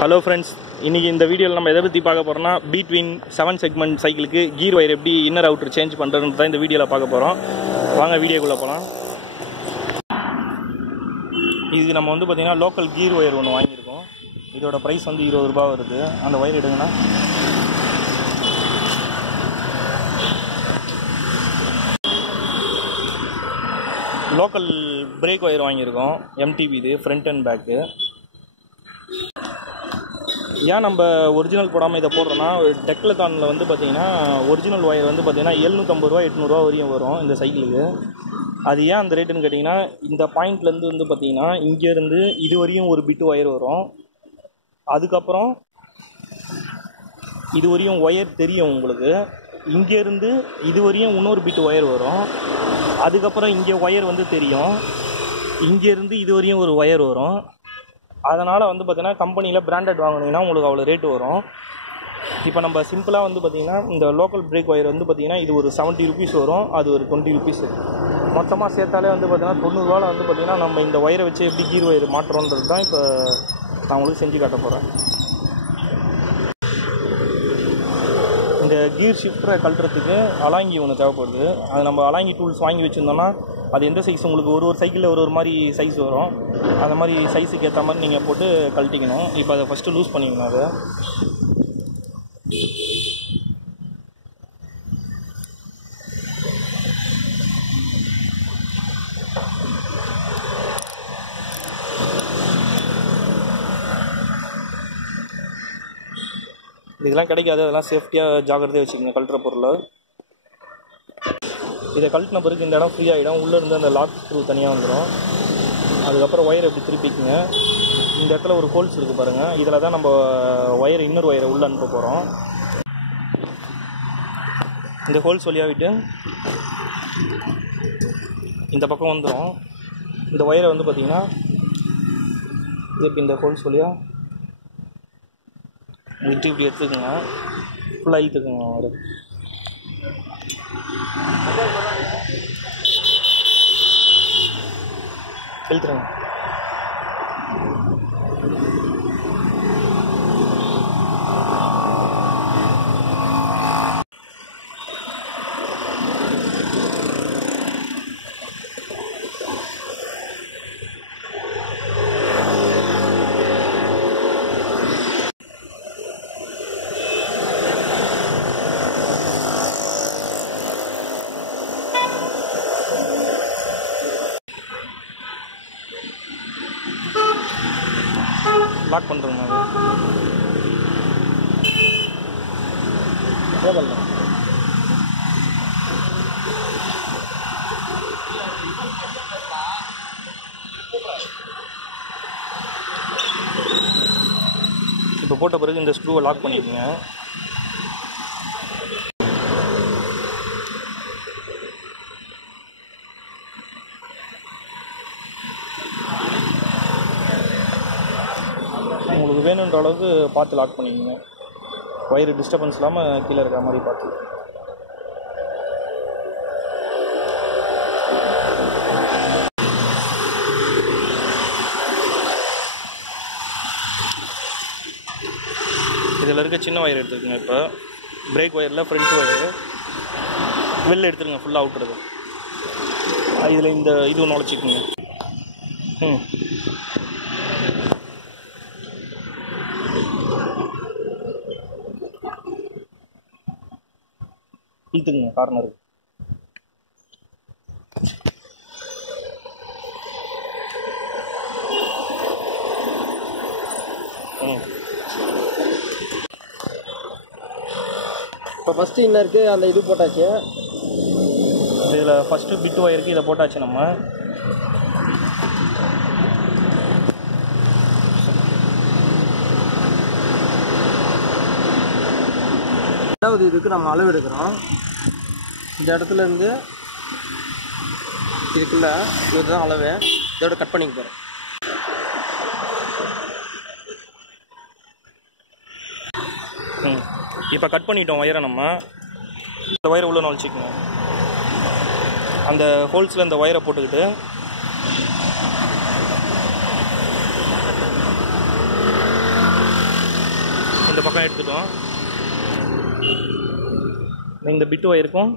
Hello friends, இன்னைக்கு இந்த வீடியோல நம்ம எதை பத்தி பார்க்க போறோம்னா btwin 7 செக்மெண்ட் சைக்கிளுக்கு கியர் வயர் எப்படி இன்னர் அவுட்டர் சேஞ்ச் பண்றதுன்னு தான் இந்த வீடியோல பார்க்க போறோம். வாங்க வீடியோக்குள்ள போலாம். இது நம்ம வந்து பாத்தீங்கன்னா லோக்கல் கியர் வயர் ஒன்னு வாங்கி இருக்கோம். இதோட பிரைஸ் வந்து 20 ரூபாய் வருது. அந்த வயர் எடுங்கனா லோக்கல் பிரேக் வயர் வாங்கி இருக்கோம். MTB இது ஃப்ரண்ட் அண்ட் பேக். ஏன் நம்ம ஒரிஜினல் போடாமல் இதை போடுறோன்னா டெக்லத்தானில் வந்து பார்த்திங்கன்னா ஒரிஜினல் ஒயர் வந்து பார்த்திங்கன்னா 750 ரூபா 800 ரூபா வரையும் வரும் இந்த சைக்கிளுக்கு. அது ஏன் அந்த ரேட்டுன்னு கேட்டிங்கன்னா இந்த பாயிண்ட்லேருந்து வந்து பார்த்திங்கன்னா இங்கேருந்து இது வரையும் ஒரு பிட்டு ஒயர் வரும். அதுக்கப்புறம் இது வரையும் ஒயர் தெரியும் உங்களுக்கு. இங்கேருந்து இது வரையும் இன்னொரு பிட்டு ஒயர் வரும். அதுக்கப்புறம் இங்கே ஒயர் வந்து தெரியும். இங்கேருந்து இது வரையும் ஒரு ஒயர் வரும். அதனால் வந்து பார்த்திங்கன்னா கம்பெனியில் பிராண்டட் வாங்கினீங்கன்னா உங்களுக்கு அவ்வளோ ரேட்டு வரும். இப்போ நம்ம சிம்பிளாக வந்து பார்த்திங்கன்னா இந்த லோக்கல் பிரேக் ஒயர் வந்து பார்த்திங்கன்னா இது ஒரு 70 ருபீஸ் வரும். அது ஒரு 20 ருபீஸ். மொத்தமாக சேர்த்தாலே வந்து பார்த்திங்கன்னா 90 ரூபாவில் வந்து பார்த்திங்கன்னா நம்ம இந்த ஒயரை வச்சு எப்படி கீர் ஒயர் மாட்டுறோன்றது தான் இப்போ நான் உங்களுக்கு செஞ்சு காட்ட போகிறேன். இந்த கீர் ஷிஃப்டரை கழட்டுறதுக்கு அலாங்கி ஒன்று தேவைப்படுது. அது நம்ம அலாங்கி டூல்ஸ் வாங்கி வச்சுருந்தோம்னா அது எந்த சைஸ் உங்களுக்கு ஒரு சைக்கிளில் ஒரு மாதிரி சைஸ் வரும். அந்த மாதிரி சைஸுக்கு ஏற்ற மாதிரி நீங்கள் போட்டு கழட்டிக்கணும். இப்போ அதை ஃபஸ்ட்டு லூஸ் பண்ணிக்கணும். அதை இதெல்லாம் கிடைக்காது. அதெல்லாம் சேஃப்டியாக ஜாக்கிரதையாக வச்சுக்கோங்க கழட்டுற பொருளை. இதை கழட்டின பிறகு இந்த இடம் ஃப்ரீ ஆகிடும். உள்ளே இருந்து அந்த லாக் ஸ்க்ரூ தனியாக வந்துடும். அதுக்கப்புறம் ஒயரை எப்படி திருப்பிக்குங்க. இந்த இடத்துல ஒரு ஹோல்ஸ் இருக்குது பாருங்கள். இதில் தான் நம்ம ஒயர் இன்னொரு ஒயரை உள்ளே அனுப்ப போகிறோம். இந்த ஹோல்ஸ் வழியாக விட்டு இந்த பக்கம் வந்துடும். இந்த ஒயரை வந்து பார்த்திங்கன்னா இப்போ இந்த ஹோல்ஸ் வழியாக விட்டு இப்படி எடுத்துக்கோங்க. ஃபுல்லாக இழுத்துக்குங்க ஒயர். இழுத்துருங்க. லாக் பண்ணுறோங்க. அது இப்போ போட்ட பிறகு இந்த ஸ்க்ரூவை லாக் பண்ணிக்கோங்க. உங்களுக்கு வேணுன்ற அளவுக்கு பார்த்து லாக் பண்ணிக்கோங்க. ஒயர் டிஸ்டர்பன்ஸ் இல்லாமல் கீழே இருக்கிற மாதிரி பார்த்து. இதில் இருக்க சின்ன ஒயர் எடுத்துக்கோங்க. இப்போ பிரேக் ஒயரில் ஃப்ரண்ட் ஒயரு வெளில எடுத்துருங்க. ஃபுல்லாக அவுட்டுறது. இதில் இந்த இது ஒன்று உழைச்சிக்கோங்க. இழுத்துக்குங்க கார்னரு. இப்போ ஃபஸ்ட்டு இன்னருக்கு அந்த இது போட்டாச்சு. இதில் ஃபஸ்ட்டு பிட்டு ஒயருக்கு இதை போட்டாச்சு. நம்ம ரெண்டாவது இதுக்கு நம்ம அளவு எடுக்கிறோம். இந்த இடத்துல இருந்து இதுக்குள்ள இதுதான் அளவு. இதோட கட் பண்ணிக்க போகிறோம். இப்போ கட் பண்ணிட்டோம் ஒயரை. நம்ம இந்த ஒயரை உள்ள நுழைச்சிக்கணும். அந்த ஹோல்ஸில் இந்த ஒயரை போட்டுக்கிட்டு இந்த பக்கம் எடுத்துட்டோம். இந்த பிட் ஒயருக்கும்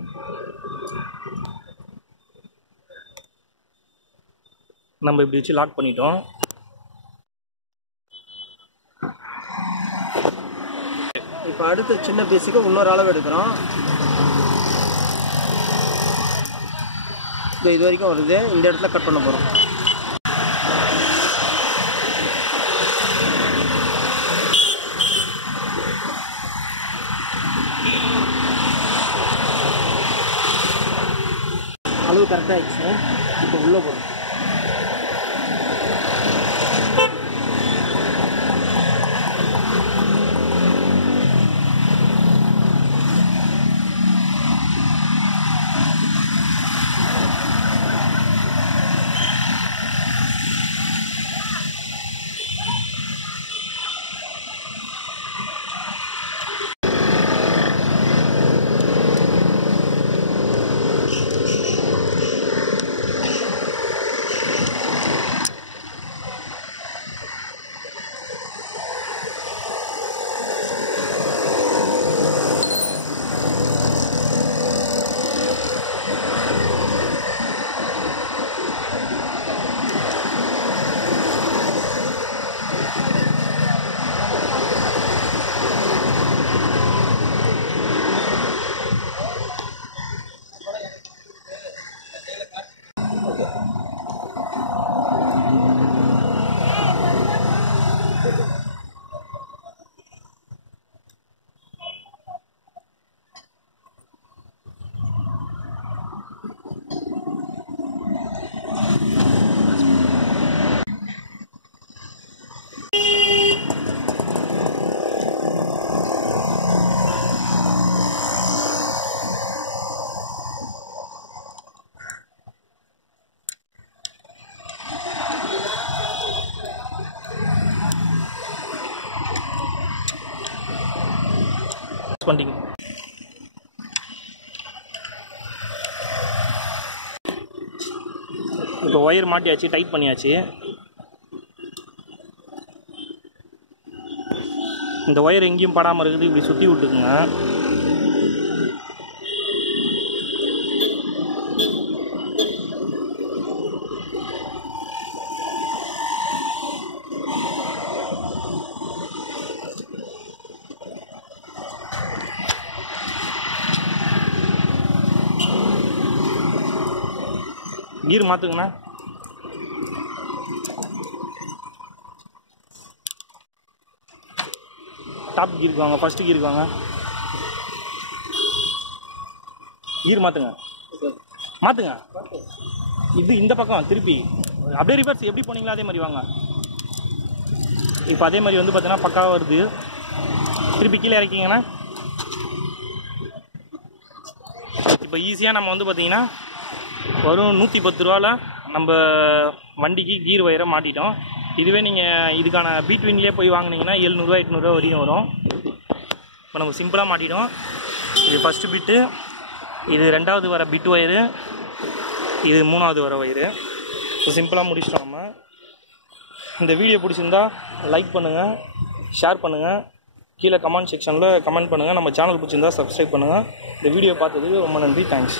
நம்ம இப்படி வச்சு லாக் பண்ணிட்டோம். இப்போ அடுத்து சின்ன பீஸுக்கு இன்னொரு அளவு எடுக்கிறோம். இது வரைக்கும் வருது. இந்த இடத்துல கட் பண்ண போகிறோம். அளவு கரெக்டாக ஆயிடுச்சு. இப்போ உள்ளே போகிறோம். பண்ணிங்க. இப்போ ஒயர் மாட்டியாச்சு, டைட் பண்ணியாச்சு. இந்த ஒயர் எங்கேயும் படாமல் இருக்குது. இப்படி சுற்றி விட்டுக்குங்க. கீர் மாற்றுங்கண்ணா. டாப் கீருக்கு வாங்க, ஃபஸ்ட்டு கீருக்கு வாங்க. கீர் மாற்றுங்க, மாற்றுங்க. இது இந்த பக்கம் திருப்பி அப்படியே ரிவர்ஸ் எப்படி போனீங்களோ அதே மாதிரி வாங்க. இப்போ அதே மாதிரி வந்து பார்த்தீங்கன்னா பக்காவாக வருது. திருப்பி கீழே இறக்கிங்கன்னா இப்போ ஈஸியாக நம்ம வந்து பார்த்தீங்கன்னா வரும் 110 ரூபாவில் நம்ம வண்டிக்கு கீர் ஒயரை மாட்டிட்டோம். இதுவே நீங்கள் இதுக்கான btwinலேயே போய் வாங்கினீங்கன்னா 700 800 வரையும் வரும். இப்போ நம்ம சிம்பிளாக மாட்டிட்டோம். இது ஃபஸ்ட்டு பிட்டு, இது ரெண்டாவது வர பிட் ஒயரு, இது மூணாவது வர ஒயரு. இப்போ சிம்பிளாக முடிச்சிட்டோம் நம்ம. இந்த வீடியோ பிடிச்சிருந்தா லைக் பண்ணுங்கள், ஷேர் பண்ணுங்கள், கீழே கமெண்ட் செக்ஷனில் கமெண்ட் பண்ணுங்கள். நம்ம சேனல் பிடிச்சிருந்தா சப்ஸ்கிரைப் பண்ணுங்கள். இந்த வீடியோ பார்த்ததுக்கு ரொம்ப நன்றி. தேங்க்ஸ்.